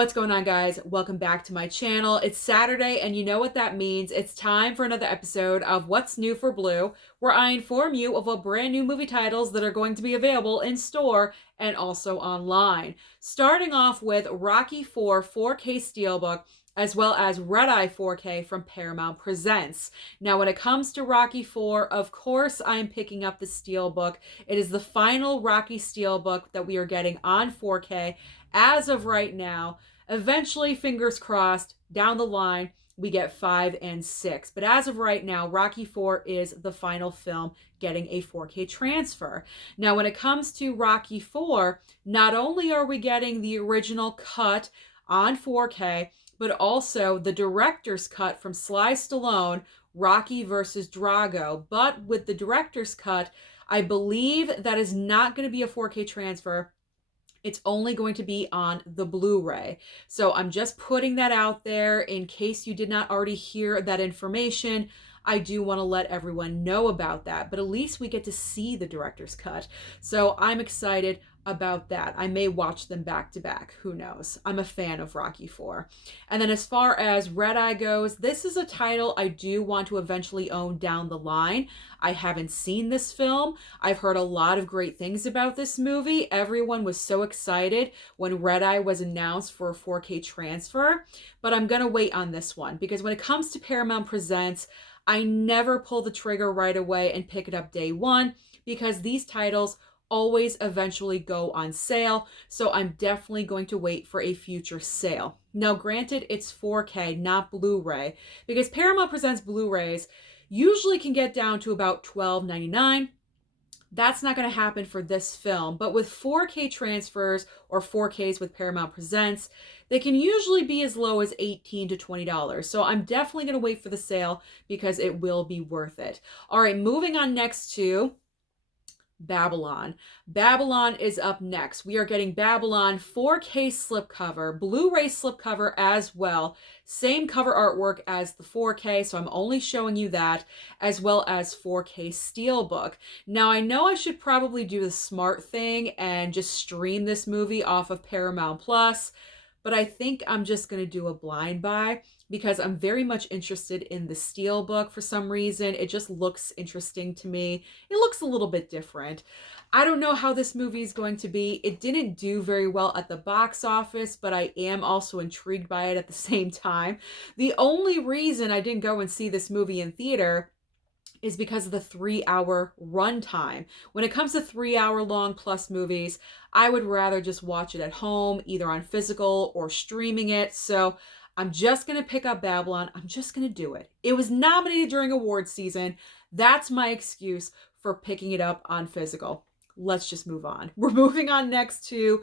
What's going on, guys? Welcome back to my channel. It's Saturday, and you know what that means. It's time for another episode of What's New for Blue, where I inform you of what brand new movie titles that are going to be available in store and also online. Starting off with Rocky IV 4K Steelbook, as well as Red Eye 4K from Paramount Presents. Now, when it comes to Rocky IV, of course, I'm picking up the Steelbook. It is the final Rocky Steelbook that we are getting on 4K as of right now. Eventually, fingers crossed, down the line, we get 5 and 6. But as of right now, Rocky IV is the final film getting a 4K transfer. Now, when it comes to Rocky IV, not only are we getting the original cut on 4K, but also the director's cut from Sly Stallone, Rocky versus Drago. But with the director's cut, I believe that is not going to be a 4K transfer. It's only going to be on the Blu-ray. So I'm just putting that out there in case you did not already hear that information. I do want to let everyone know about that, but at least we get to see the director's cut. So I'm excited about that. I may watch them back to back. Who knows? I'm a fan of Rocky IV. And then as far as Red Eye goes, this is a title I do want to eventually own down the line. I haven't seen this film. I've heard a lot of great things about this movie. Everyone was so excited when Red Eye was announced for a 4K transfer, but I'm going to wait on this one because when it comes to Paramount Presents, I never pull the trigger right away and pick it up day one because these titles always eventually go on sale. So I'm definitely going to wait for a future sale. Now, granted, it's 4K, not Blu-ray, because Paramount Presents Blu-rays usually can get down to about $12.99. That's not going to happen for this film, but with 4K transfers or 4Ks with Paramount Presents, they can usually be as low as $18 to $20. So I'm definitely going to wait for the sale because it will be worth it. All right, moving on next to Babylon. Babylon is up next. We are getting Babylon 4K slipcover, Blu-ray slipcover as well. Same cover artwork as the 4K, so I'm only showing you that, as well as 4K Steelbook. Now, I know I should probably do the smart thing and just stream this movie off of Paramount Plus, but I think I'm just going to do a blind buy because I'm very much interested in the Steelbook for some reason. It just looks interesting to me. It looks a little bit different. I don't know how this movie is going to be. It didn't do very well at the box office, but I am also intrigued by it at the same time. The only reason I didn't go and see this movie in theater is because of the 3-hour runtime. When it comes to 3-hour long plus movies, I would rather just watch it at home, either on physical or streaming it. So I'm just going to pick up Babylon. I'm just going to do it. It was nominated during awards season. That's my excuse for picking it up on physical. Let's just move on. We're moving on next to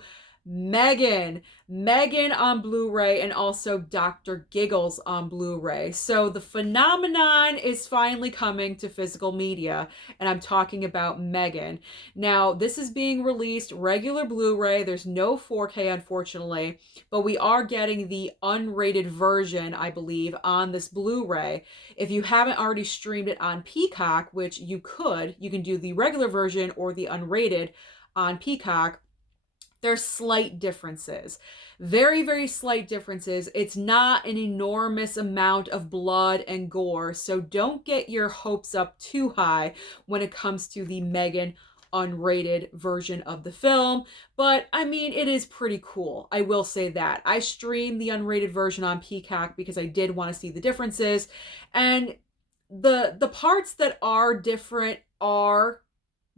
M3GAN. M3GAN on Blu-ray and also Dr. Giggles on Blu-ray. So the phenomenon is finally coming to physical media, and I'm talking about M3GAN. Now, this is being released regular Blu-ray. There's no 4K, unfortunately, but we are getting the unrated version, I believe, on this Blu-ray. If you haven't already streamed it on Peacock, which you can do the regular version or the unrated on Peacock. There's slight differences. Very, very slight differences. It's not an enormous amount of blood and gore, so don't get your hopes up too high when it comes to the M3GAN unrated version of the film. But, I mean, it is pretty cool. I will say that. I streamed the unrated version on Peacock because I did want to see the differences. And the parts that are different are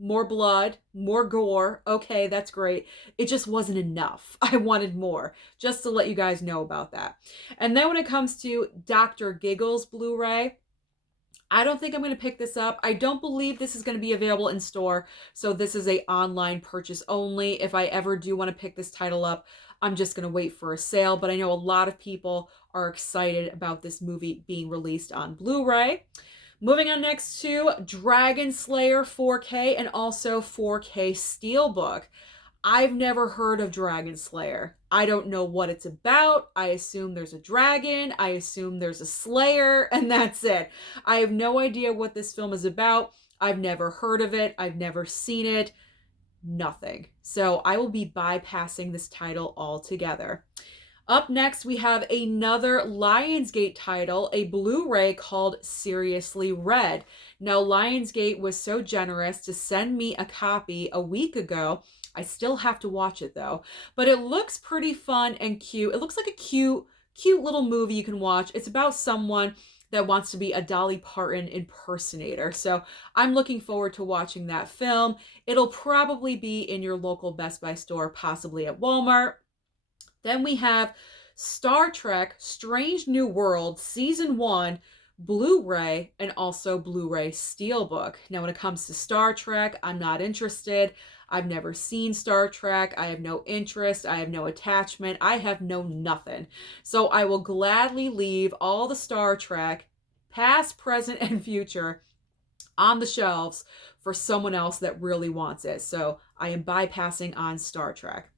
more blood, more gore. Okay, that's great. It just wasn't enough. I wanted more, just to let you guys know about that. And then when it comes to Dr. Giggles Blu-ray, I don't think I'm going to pick this up. I don't believe this is going to be available in store, so this is a online purchase only. If I ever do want to pick this title up, I'm just going to wait for a sale, but I know a lot of people are excited about this movie being released on Blu-ray. Moving on next to Dragonslayer 4K and also 4K Steelbook. I've never heard of Dragonslayer. I don't know what it's about. I assume there's a dragon. I assume there's a slayer, and that's it. I have no idea what this film is about. I've never heard of it. I've never seen it. Nothing. So I will be bypassing this title altogether. Up next, we have another Lionsgate title, a Blu-ray called Seriously Red. Now, Lionsgate was so generous to send me a copy a week ago. I still have to watch it though, but it looks pretty fun and cute. It looks like a cute little movie you can watch. It's about someone that wants to be a Dolly Parton impersonator. So I'm looking forward to watching that film. It'll probably be in your local Best Buy store, possibly at Walmart. Then we have Star Trek Strange New World Season 1 Blu-ray and also Blu-ray Steelbook. Now, when it comes to Star Trek, I'm not interested. I've never seen Star Trek. I have no interest. I have no attachment. I have no nothing. So I will gladly leave all the Star Trek, past, present, and future, on the shelves for someone else that really wants it. So I am bypassing on Star Trek.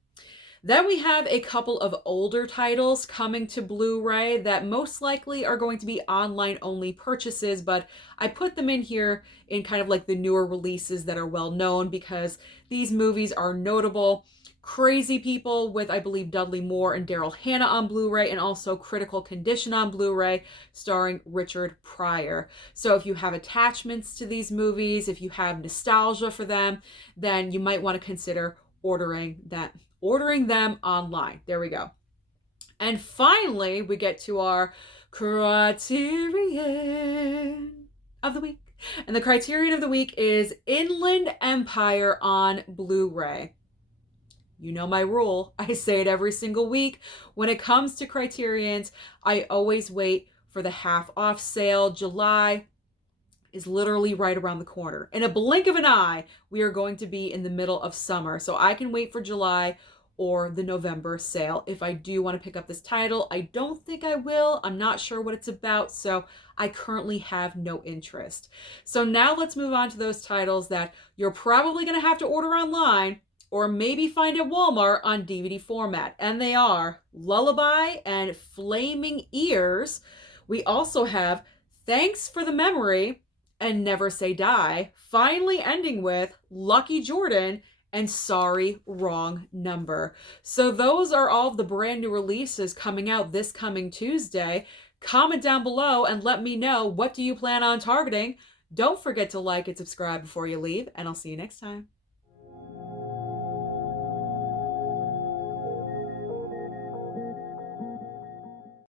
Then we have a couple of older titles coming to Blu-ray that most likely are going to be online-only purchases, but I put them in here in kind of like the newer releases that are well-known because these movies are notable. Crazy People with, I believe, Dudley Moore and Daryl Hannah on Blu-ray, and also Critical Condition on Blu-ray starring Richard Pryor. So if you have attachments to these movies, if you have nostalgia for them, then you might want to consider ordering them online. There we go. And finally, we get to our Criterion of the week. And the Criterion of the week is Inland Empire on Blu-ray. You know my rule. I say it every single week. When it comes to Criterions, I always wait for the half off sale. July is literally right around the corner. In a blink of an eye, we are going to be in the middle of summer. So I can wait for July or the November sale if I do want to pick up this title. I don't think I will. I'm not sure what it's about, so I currently have no interest. So now let's move on to those titles that you're probably going to have to order online or maybe find at Walmart on DVD format. And they are Lullaby and Flaming Ears. We also have Thanks for the Memory and Never Say Die, finally ending with Lucky Jordan and Sorry, Wrong Number. So those are all of the brand new releases coming out this coming Tuesday. Comment down below and let me know, what do you plan on targeting? Don't forget to like and subscribe before you leave, and I'll see you next time.